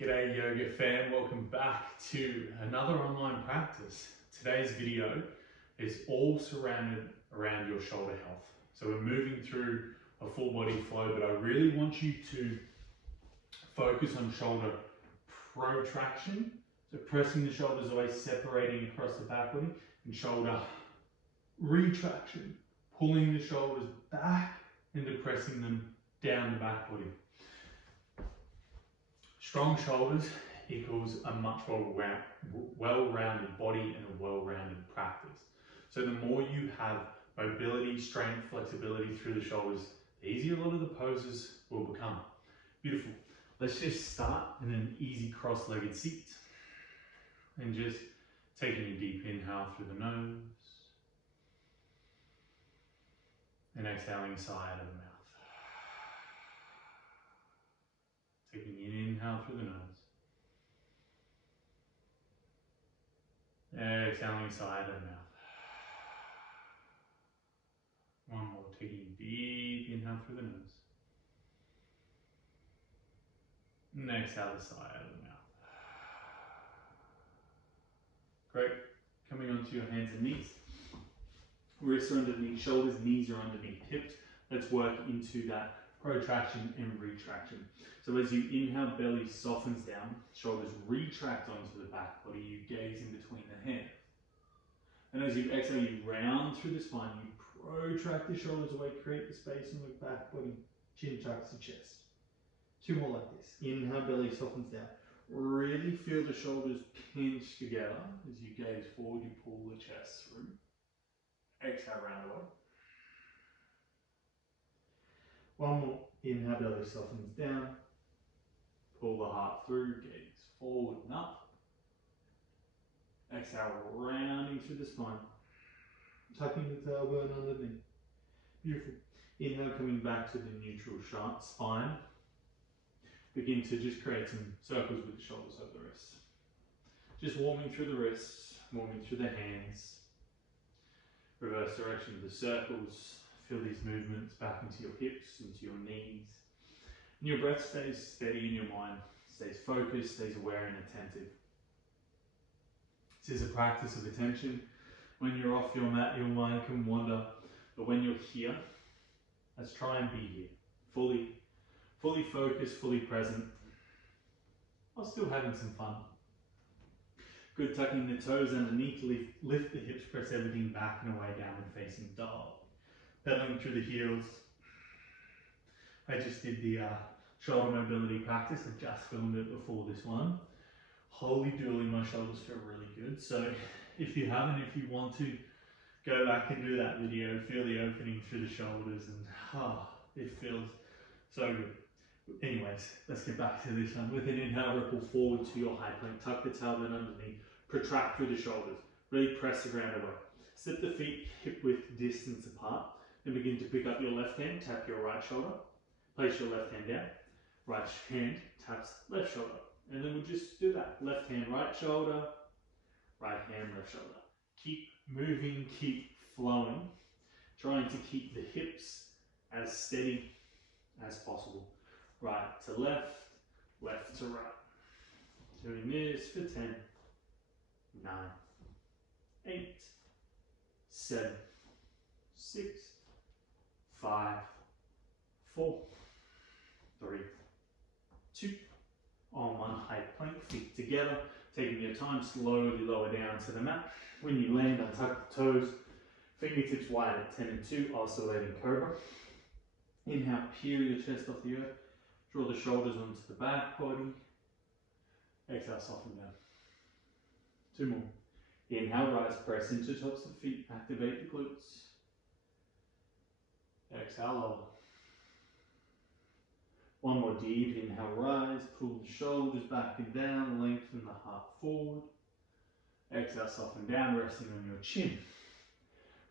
G'day yoga fam, welcome back to another online practice. Today's video is all surrounded around your shoulder health. So we're moving through a full body flow, but I really want you to focus on shoulder protraction. So pressing the shoulders away, separating across the back body, and shoulder retraction, pulling the shoulders back and depressing them down the back body. Strong shoulders equals a much well-rounded body and a well-rounded practice. So the more you have mobility, strength, flexibility through the shoulders, the easier a lot of the poses will become. Beautiful. Let's just start in an easy cross-legged seat. And just taking a deep inhale through the nose. And exhaling side of the mouth. Taking an inhale through the nose. Exhaling side of the mouth. One more, taking a deep inhale through the nose. And exhale the side of the mouth. Great. Coming onto your hands and knees. Wrists are underneath shoulders, knees are underneath hips. Let's work into that protraction and retraction. So as you inhale, belly softens down, shoulders retract onto the back body, you gaze in between the hands. And as you exhale, you round through the spine, you protract the shoulders away, create the space in the back body, chin tucks the chest. Two more like this. Inhale, belly softens down. Really feel the shoulders pinch together. As you gaze forward, you pull the chest through. Exhale, round away. One more. Inhale, belly softens down. Pull the heart through, gaze forward and up. Exhale, rounding through the spine. Tucking the tailbone underneath. Beautiful. Inhale, coming back to the neutral spine. Begin to just create some circles with the shoulders over the wrists. Just warming through the wrists, warming through the hands. Reverse direction of the circles. Feel these movements back into your hips, into your knees. And your breath stays steady in your mind, stays focused, stays aware and attentive. This is a practice of attention. When you're off your mat, your mind can wander. But when you're here, let's try and be here. Fully focused, fully present, while still having some fun. Good, tucking the toes underneath, lift the hips, press everything back and away, down and facing dog. Pedaling through the heels. I just did the shoulder mobility practice. I just filmed it before this one. Holy dooly, my shoulders feel really good. So if you haven't, if you want to, go back and do that video. Feel the opening through the shoulders and it feels so good. Anyways, let's get back to this one. With an inhale, ripple forward to your high plank. Tuck the tailbone underneath. Protract through the shoulders. Really press the ground away. Step the feet hip width distance apart. Then begin to pick up your left hand, tap your right shoulder. Place your left hand down. Right hand taps left shoulder. And then we'll just do that. Left hand, right shoulder. Right hand, left shoulder. Keep moving, keep flowing. Trying to keep the hips as steady as possible. Right to left, left to right. Doing this for 10, 9, 8, 7, 6, 5, 4, 3, 2. On one high plank, feet together. Taking your time, slowly lower down to the mat. When you land, untuck the toes. Fingertips wide at 10 and 2, oscillating cobra. Inhale, peel your chest off the earth. Draw the shoulders onto the back body. Exhale, soften down. Two more. Inhale, rise, press into tops of the feet. Activate the glutes. Exhale, lower. One more deep inhale, rise. Pull the shoulders back and down. Lengthen the heart forward. Exhale, soften down, resting on your chin.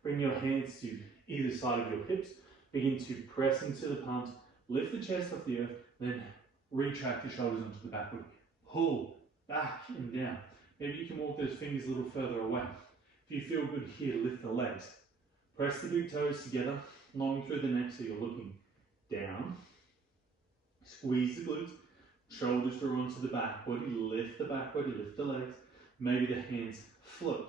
Bring your hands to either side of your hips. Begin to press into the palms. Lift the chest off the earth. Then retract the shoulders onto the back body. Pull back and down. Maybe you can walk those fingers a little further away. If you feel good here, lift the legs. Press the big toes together, long through the neck so you're looking down. Squeeze the glutes. Shoulders draw onto the back body, lift the back body, lift the legs. Maybe the hands float.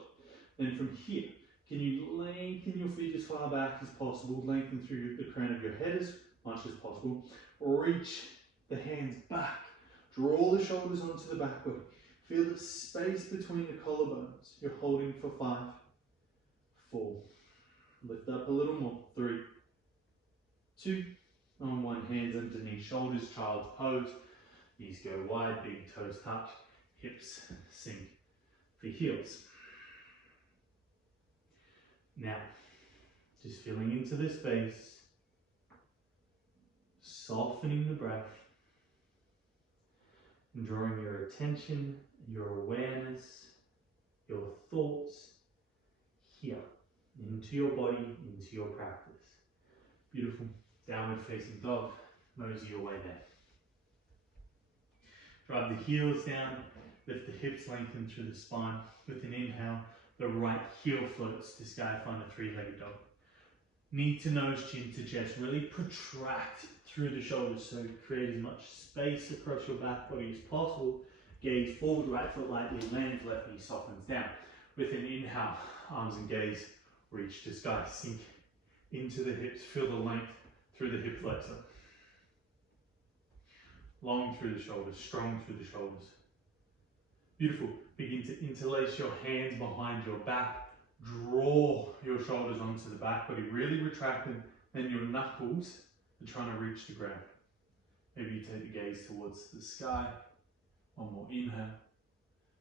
Then from here, can you lengthen your feet as far back as possible, lengthen through the crown of your head as much as possible. Reach the hands back. Draw the shoulders onto the back body. Feel the space between the collarbones. You're holding for 5, 4. Lift up a little more. 3, 2. On one, hands underneath shoulders, child's pose. Knees go wide, big toes touch, hips sink the heels. Now, just feeling into the space, softening the breath, and drawing your attention, your awareness, your thoughts here, into your body, into your practice. Beautiful. Downward facing dog, mosey your way there. Drive the heels down, lift the hips, lengthen through the spine. With an inhale, the right heel floats to sky, find a 3-legged dog. Knee to nose, chin to chest, really protract through the shoulders, so create as much space across your back body as possible. Gaze forward, right foot lightly lands, left knee softens down. With an inhale, arms and gaze reach to sky, sink into the hips, feel the length through the hip flexor. Long through the shoulders, strong through the shoulders. Beautiful. Begin to interlace your hands behind your back. Draw your shoulders onto the back body, really retract them. Then your knuckles are trying to reach the ground. Maybe you take the gaze towards the sky. One more inhale.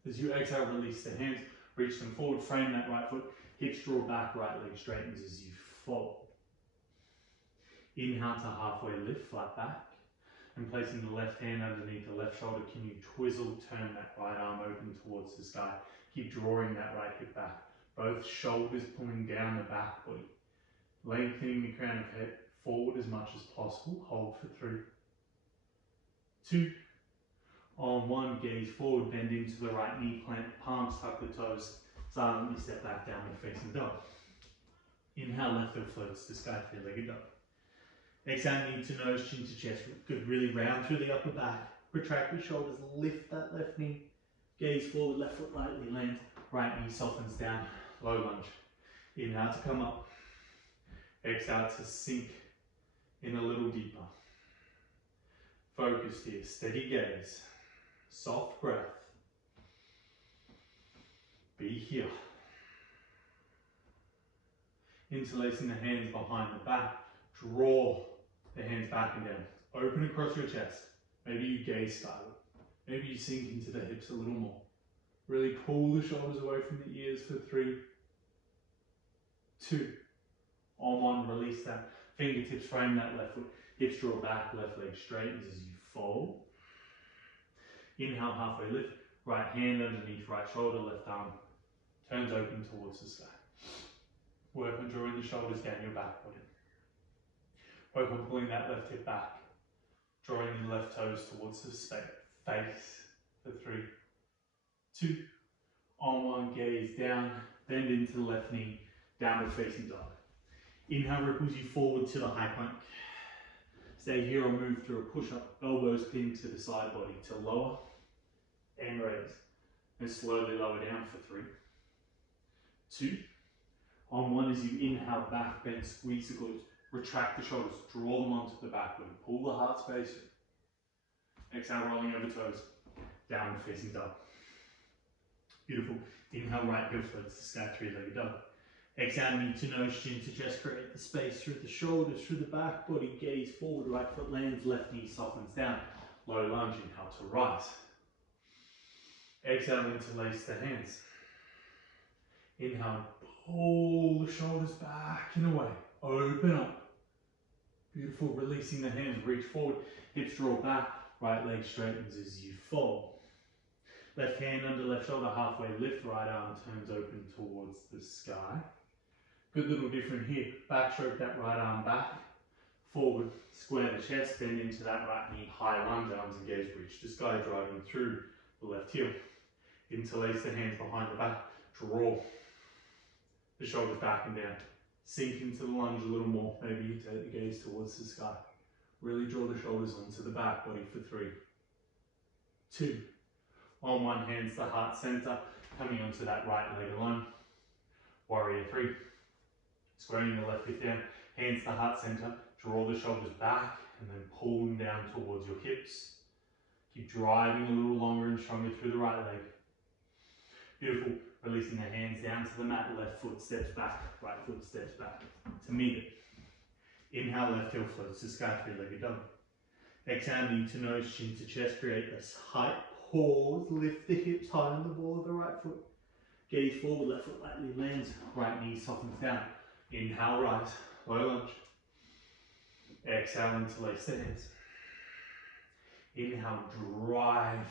As you exhale, release the hands, reach them forward, frame that right foot, hips draw back, right leg straightens as you fold. Inhale to halfway lift, flat back. And placing the left hand underneath the left shoulder, can you twizzle, turn that right arm open towards the sky. Keep drawing that right hip back. Both shoulders pulling down the back body. Lengthening the crown of head forward as much as possible. Hold for 3, 2. On 1, gaze forward, bend into the right knee, plant the palms, tuck the toes. Silently step back, downward facing dog. Inhale, left foot floats to sky, 3-legged dog. Exhale, knee to nose, chin to chest. Good, really round through the upper back. Retract the shoulders, lift that left knee. Gaze forward, left foot lightly lands. Right knee softens down, low lunge. Inhale to come up. Exhale to sink in a little deeper. Focus here, steady gaze. Soft breath. Be here. Interlacing the hands behind the back. Draw the hands back and down. Open across your chest. Maybe you gaze skyward. Maybe you sink into the hips a little more. Really pull the shoulders away from the ears for 3, 2. On 1, release that. Fingertips frame that left foot. Hips draw back, left leg straightens as you fold. Inhale, halfway lift. Right hand underneath right shoulder, left arm turns open towards the sky. Work on drawing the shoulders down your back body. Work on pulling that left hip back. Drawing the left toes towards the face for 3, 2. On 1, gaze down, bend into the left knee, downward facing dog. Inhale ripples you forward to the high plank. Stay here or move through a push-up, elbows pinned to the side body to lower and raise. And slowly lower down for 3, 2. On 1, as you inhale, back bend, squeeze the glutes. Retract the shoulders, draw them onto the back body. Pull the heart space. Exhale, rolling over toes. Downward facing dog. Beautiful. Inhale, right heel floats to sky, 3-legged dog. Exhale, knee to nose, chin to chest. Create the space through the shoulders, through the back body. Gaze forward, right foot lands, left knee softens down. Low lunge, inhale to rise. Exhale, interlace the hands. Inhale, pull the shoulders back and away. Open up. Beautiful, releasing the hands, reach forward, hips draw back, right leg straightens as you fold. Left hand under left shoulder, halfway lift, right arm turns open towards the sky. Good little different here, backstroke that right arm back, forward, square the chest, bend into that right knee, high lunge, arms and gaze reach to sky, driving through the left heel. Interlace the hands behind the back, draw the shoulders back and down. Sink into the lunge a little more. Maybe you take the gaze towards the sky. Really draw the shoulders onto the back body for 3, 2. On one hand's the heart center, coming onto that right leg alone. Warrior 3. Squaring the left hip down, hands to the heart center, draw the shoulders back and then pull them down towards your hips. Keep driving a little longer and stronger through the right leg. Beautiful. Releasing the hands down to the mat, left foot steps back, right foot steps back to meet it. Inhale, left heel floats to sky, three-legged dog. Exhale, knee to nose, chin to chest, create this height, pause, lift the hips high on the ball of the right foot. Gaze forward, left foot lightly lands, right knee softens down. Inhale, rise, low lunge. Exhale, interlace the hands. Inhale, drive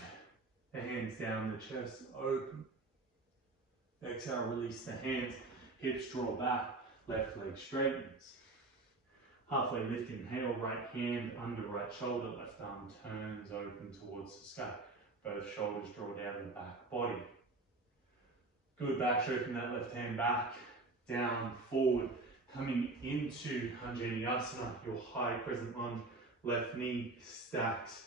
the hands down, the chest open. Exhale, release the hands, hips draw back, left leg straightens. Halfway lift, inhale, right hand under right shoulder, left arm turns open towards the sky. Both shoulders draw down the back body. Good back stroking that left hand back, down, forward, coming into Anjaneyasana, your high crescent lunge, left knee stacks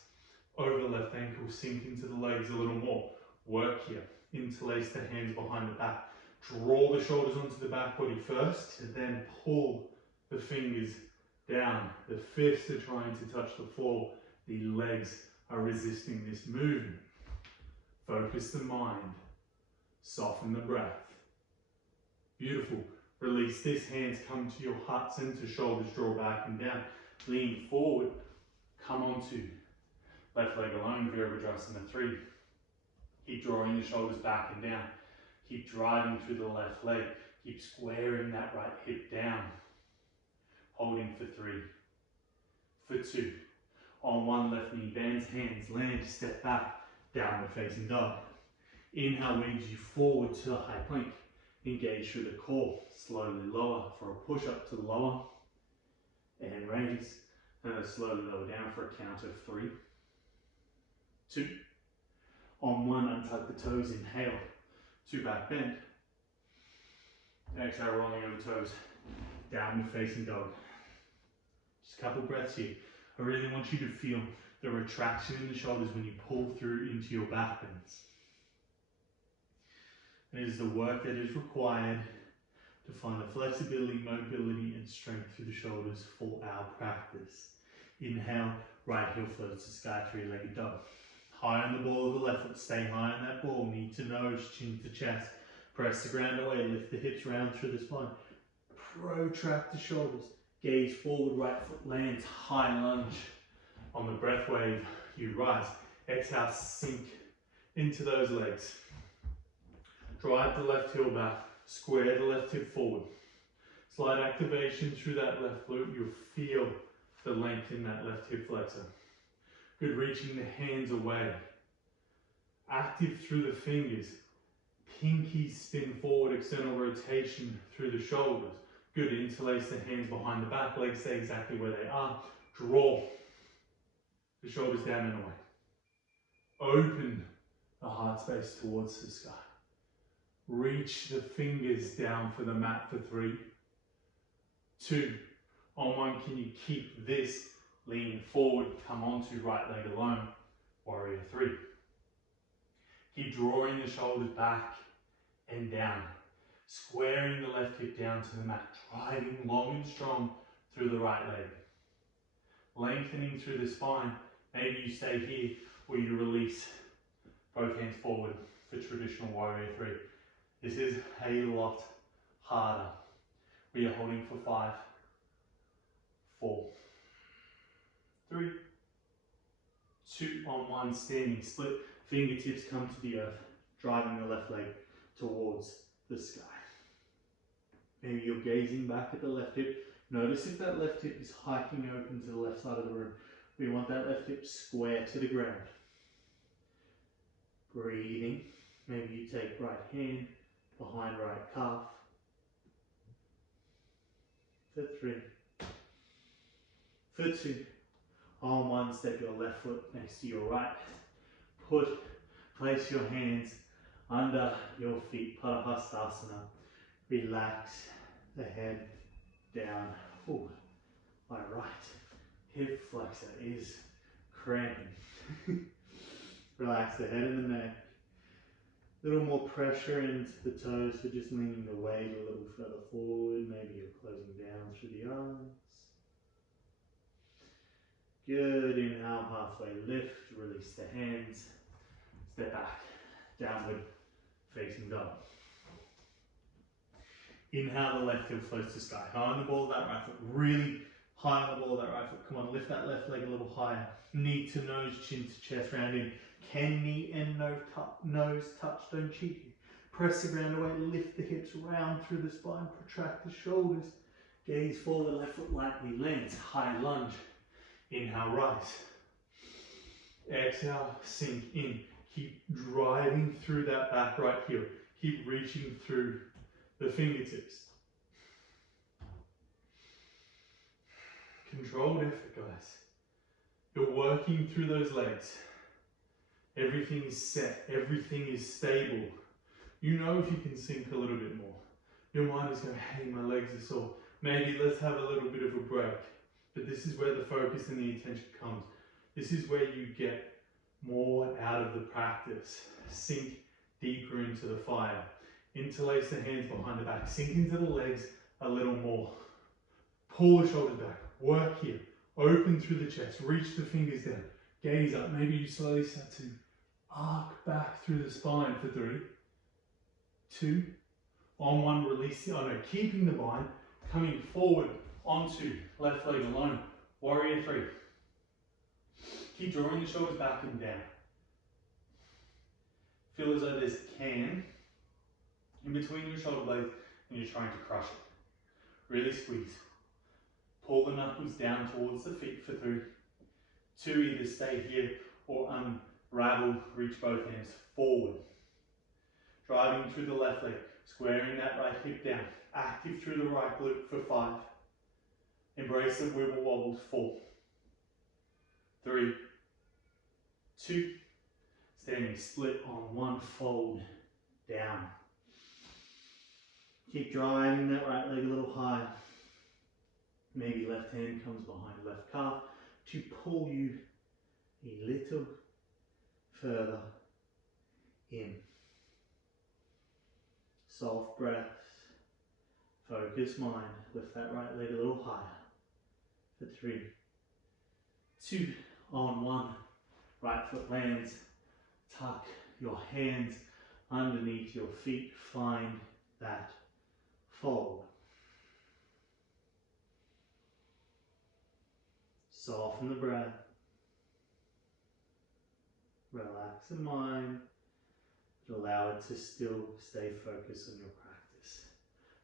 over the left ankle, sink into the legs a little more. Work here. Interlace the hands behind the back. Draw the shoulders onto the back body first, and then pull the fingers down. The fists are trying to touch the floor. The legs are resisting this movement. Focus the mind. Soften the breath. Beautiful. Release this. Hands come to your heart center. Shoulders draw back and down. Lean forward. Come onto left leg alone. Virabhadrasana 3. Keep drawing the shoulders back and down. Keep driving through the left leg. Keep squaring that right hip down. Holding for 3. For 2. On 1, left knee bends, hands land, step back, downward facing dog. Inhale leads you forward to the high plank. Engage through the core. Slowly lower for a push up to lower. And raise. And then slowly lower down for a count of 3. 2. On 1, untuck the toes, inhale, 2 back bend. Exhale, rolling over toes, downward facing dog. Just a couple breaths here. I really want you to feel the retraction in the shoulders when you pull through into your back bends. It is the work that is required to find the flexibility, mobility, and strength through the shoulders for our practice. Inhale, right heel floats to sky, three-legged dog. High on the ball of the left foot, stay high on that ball, knee to nose, chin to chest. Press the ground away, lift the hips round through the spine. Protract the shoulders, gaze forward, right foot lands, high lunge. On the breath wave, you rise. Exhale, sink into those legs. Drive the left heel back, square the left hip forward. Slight activation through that left glute, you'll feel the length in that left hip flexor. Good, reaching the hands away. Active through the fingers. Pinky spin forward, external rotation through the shoulders. Good, interlace the hands behind the back, legs stay exactly where they are. Draw the shoulders down and away. Open the heart space towards the sky. Reach the fingers down for the mat for 3. 2. On 1, can you keep this? Lean forward, come onto right leg alone, warrior 3. Keep drawing the shoulders back and down, squaring the left hip down to the mat, driving long and strong through the right leg. Lengthening through the spine, maybe you stay here or you release both hands forward for traditional warrior 3. This is a lot harder. We are holding for 5, 4, 3, 2, on 1, standing split, fingertips come to the earth, driving the left leg towards the sky. Maybe you're gazing back at the left hip. Notice if that left hip is hiking open to the left side of the room. We want that left hip square to the ground. Breathing. Maybe you take right hand behind right calf. For 3. For 2. On 1, step your left foot next to your right. Place your hands under your feet, Padahastasana. Relax the head down. Ooh, my right hip flexor is cramping. Relax the head and the neck. A little more pressure into the toes, so just leaning the weight a little further forward. Maybe you're closing down through the arms. Good. Inhale, halfway lift. Release the hands. Step back. Downward facing dog. Inhale, the left heel floats to sky. High on the ball of that right foot. Really high on the ball of that right foot. Come on, lift that left leg a little higher. Knee to nose, chin to chest, round in. Can knee and nose touch, don't cheat here. Press the ground away, lift the hips, round through the spine, protract the shoulders. Gaze forward, left foot lightly lands. High lunge. Inhale, rise. Exhale, sink in. Keep driving through that back right heel. Keep reaching through the fingertips. Controlled effort, guys. You're working through those legs. Everything is set. Everything is stable. You know if you can sink a little bit more. Your mind is going, hey, my legs are sore. Maybe let's have a little bit of a break. But this is where the focus and the attention comes. This is where you get more out of the practice. Sink deeper into the fire. Interlace the hands behind the back. Sink into the legs a little more. Pull the shoulders back. Work here. Open through the chest. Reach the fingers down. Gaze up. Maybe you slowly start to arc back through the spine for 3, 2, on 1, release the, keeping the bind, coming forward onto left leg alone. Warrior 3. Keep drawing the shoulders back and down. Feel as though there's a can in between your shoulder blades and you're trying to crush it. Really squeeze. Pull the knuckles down towards the feet for 3, 2, either stay here or unravel, reach both hands forward. Driving through the left leg, squaring that right hip down. Active through the right glute for 5. Embrace the wibble wobbles, 4, 3, 2. Standing split on 1, fold down. Keep driving that right leg a little higher. Maybe left hand comes behind left calf to pull you a little further in. Soft breaths. Focus mind. Lift that right leg a little higher. For 3, 2, on 1. Right foot lands. Tuck your hands underneath your feet. Find that fold. Soften the breath. Relax the mind. But allow it to still stay focused on your practice.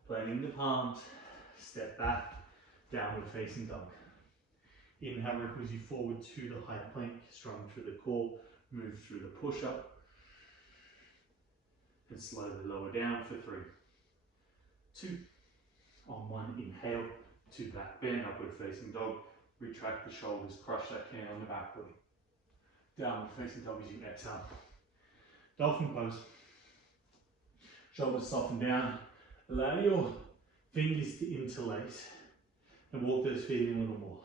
Blending the palms. Step back. Downward facing dog. Inhale ripples you forward to the high plank. Strong through the core. Move through the push-up. And slowly lower down for 3, 2, on 1. Inhale. 2, back bend. Upward facing dog. Retract the shoulders, crush that can on the back body. Downward facing dog as you exhale. Dolphin pose. Shoulders soften down. Allow your fingers to interlace and walk those feet in a little more.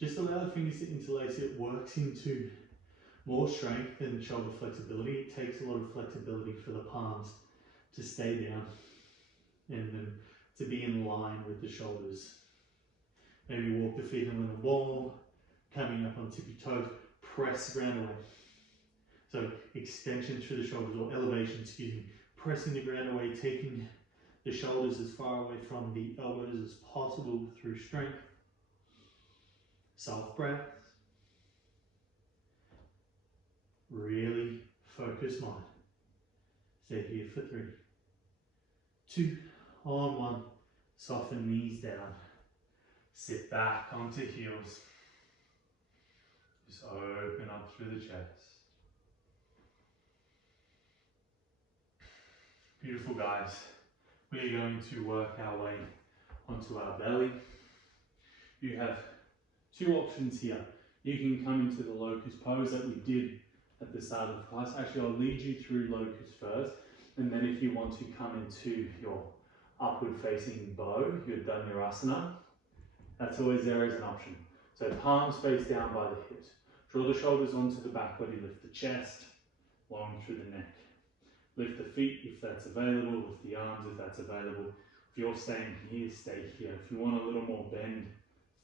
Just allow the fingers to interlace. It works into more strength than shoulder flexibility. It takes a lot of flexibility for the palms to stay down and then to be in line with the shoulders. Maybe walk the feet in a little more, coming up on tippy toes, press the ground away. So extension through the shoulders, or elevation, excuse me. Pressing the ground away, taking the shoulders as far away from the elbows as possible through strength. Soft breath. Really focus mind. Stay here for 3, 2, on 1. Soften knees down. Sit back onto heels. Just open up through the chest. Beautiful, guys. We're going to work our way onto our belly. You have 2 options here. You can come into the locust pose that we did at the start of the class. Actually, I'll lead you through locust first, and then if you want to come into your upward facing bow, your Dhanurasana, that's always there as an option. So palms face down by the hips. Draw the shoulders onto the back body, lift the chest, long through the neck. Lift the feet if that's available, lift the arms if that's available. If you're staying here, stay here. If you want a little more bend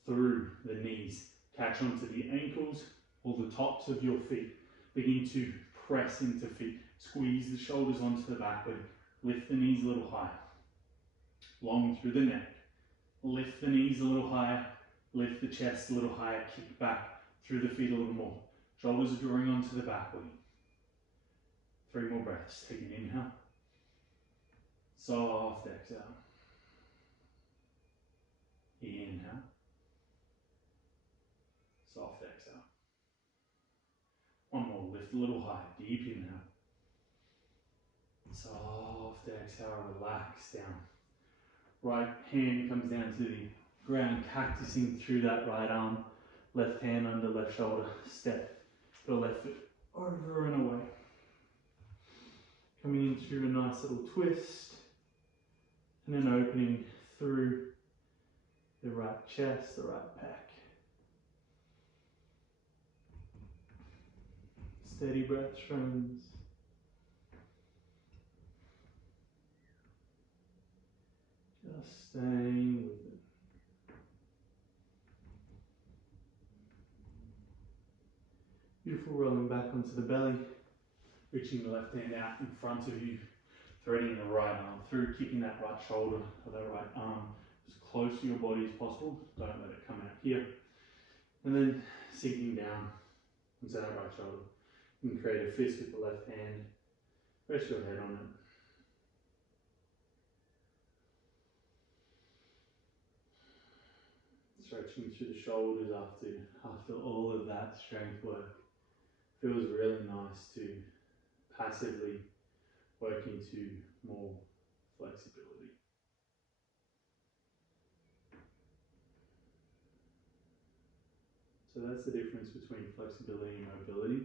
through the knees, catch onto the ankles or the tops of your feet. Begin to press into feet. Squeeze the shoulders onto the back body. Lift the knees a little higher. Long through the neck. Lift the knees a little higher. Lift the chest a little higher. Kick back through the feet a little more. Shoulders are drawing onto the back body. 3 more breaths. Take an inhale. Soft exhale. Inhale. Soft exhale. One more. Lift a little higher. Deep inhale. Soft exhale. Relax down. Right hand comes down to the ground, cactusing through that right arm. Left hand under left shoulder. Step the left foot over and away. Coming in through a nice little twist. And then opening through the right chest, the right pec. Steady breaths, friends. Just staying with it. Beautiful, rolling back onto the belly. Reaching the left hand out in front of you. Threading the right arm through, keeping that right shoulder or that right arm as close to your body as possible. Don't let it come out here. And then sinking down into that right shoulder. You can create a fist with the left hand. Rest your head on it. Stretching through the shoulders after all of that strength work. Feels really nice to passively work into more flexibility. So that's the difference between flexibility and mobility.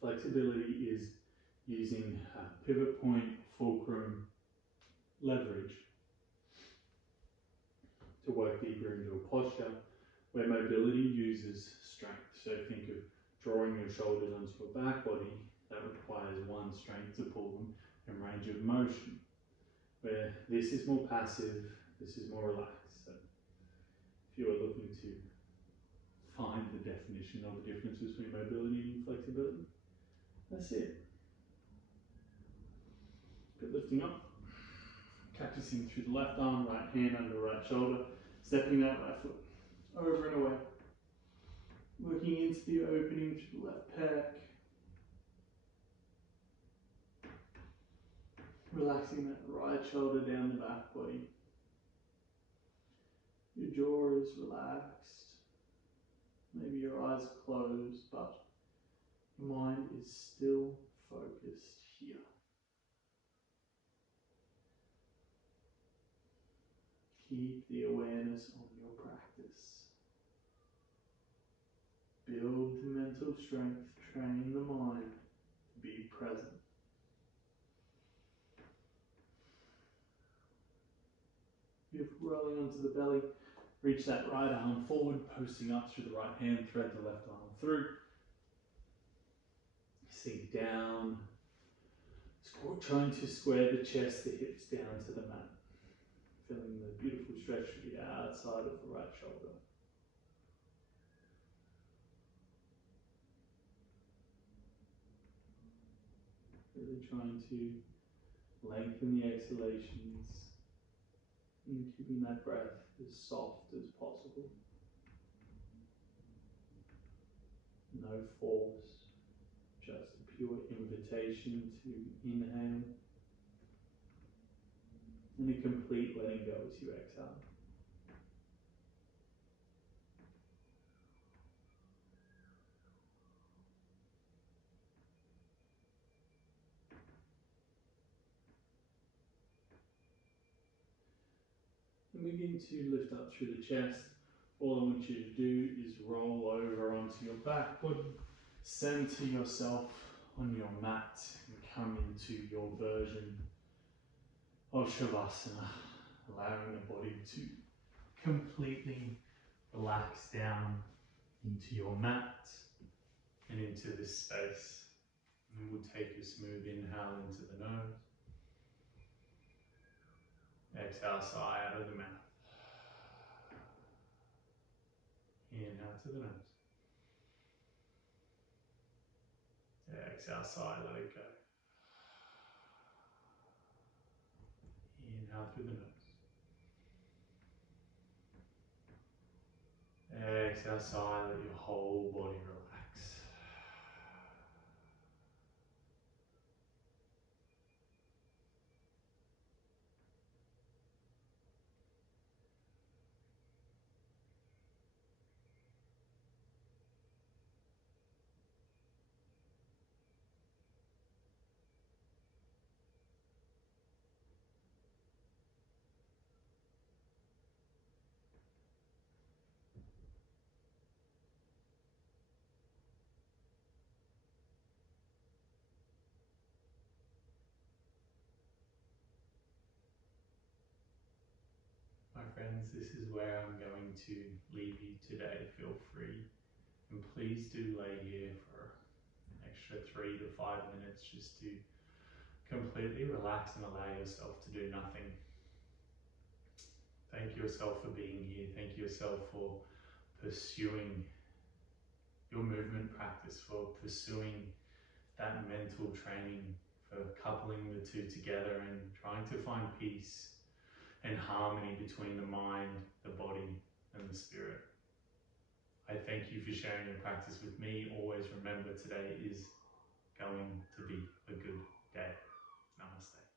Flexibility is using pivot point, fulcrum, leverage to work deeper into a posture, where mobility uses strength. So think of drawing your shoulders onto your back body. That requires one strength to pull them and range of motion. Where this is more passive, this is more relaxed. So if you are looking to find the definition of the difference between mobility and flexibility, that's it. Good lifting up. Cactusing through the left arm, right hand under right shoulder. Stepping that right foot over and away. Working into the opening through the left pec. Relaxing that right shoulder down the back body. Your jaw is relaxed. Maybe your eyes are closed, but your mind is still focused here. Keep the awareness on your practice. Build mental strength, train the mind to be present. Beautiful, rolling onto the belly. Reach that right arm forward, posting up through the right hand, thread the left arm through. Sink down. Trying to square the chest, the hips down to the mat. Feeling the beautiful stretch to the outside of the right shoulder. Really trying to lengthen the exhalations and keeping that breath as soft as possible. No force, just a pure invitation to inhale and a complete letting go as you exhale. And begin to lift up through the chest. All I want you to do is roll over onto your back body, center yourself on your mat and come into your version of Shavasana, allowing the body to completely relax down into your mat and into this space. And we'll take a smooth inhale into the nose. Exhale, sigh out of the mouth. Inhale to the nose. Exhale, sigh, let it go. Inhale through the nose. Exhale, sigh, let your whole body relax. My friends, this is where I'm going to leave you today. Feel free, and please do lay here for an extra 3 to 5 minutes just to completely relax and allow yourself to do nothing. Thank yourself for being here. Thank yourself for pursuing your movement practice, for pursuing that mental training, for coupling the two together and trying to find peace and harmony between the mind, the body, and the spirit. I thank you for sharing your practice with me. Always remember, today is going to be a good day. Namaste.